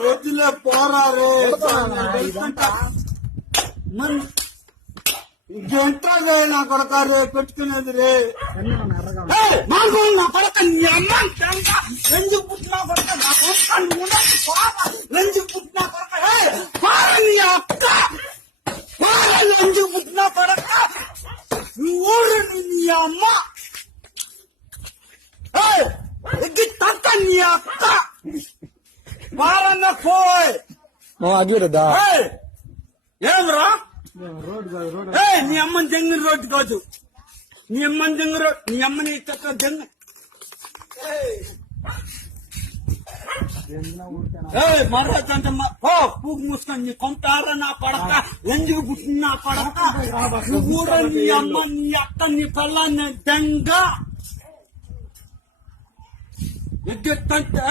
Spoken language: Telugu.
వదిలే పోరా రే ఇంకెంట్రా నా కొడక రే పెట్టుకునేది రే నా కొడక నీ అమ్మ లంజు పుట్టినా కొడక నా కొడక లంజు పుట్టినా కొడక నీ అక్క లంజు పుట్టినా కొడక ఊరు నీ అమ్మ తక్క నీ అక్క మారన్న పోయ్ అగ్గిరదా ఏమరా నీ అమ్మని జంగిన రోడ్డు కాదు నీ అమ్మని జంగు రోడ్ నీ అమ్మని చక్క జంగ మరొచ్చు అంటే పూగు మూసుకొని నీ కొంటారా నా పడక లంజుకు పుట్టిన నా పడక కూడా నీ అమ్మ నీ అక్క నీ పిల్లని దెంగ ఎగ్గెత్తంటే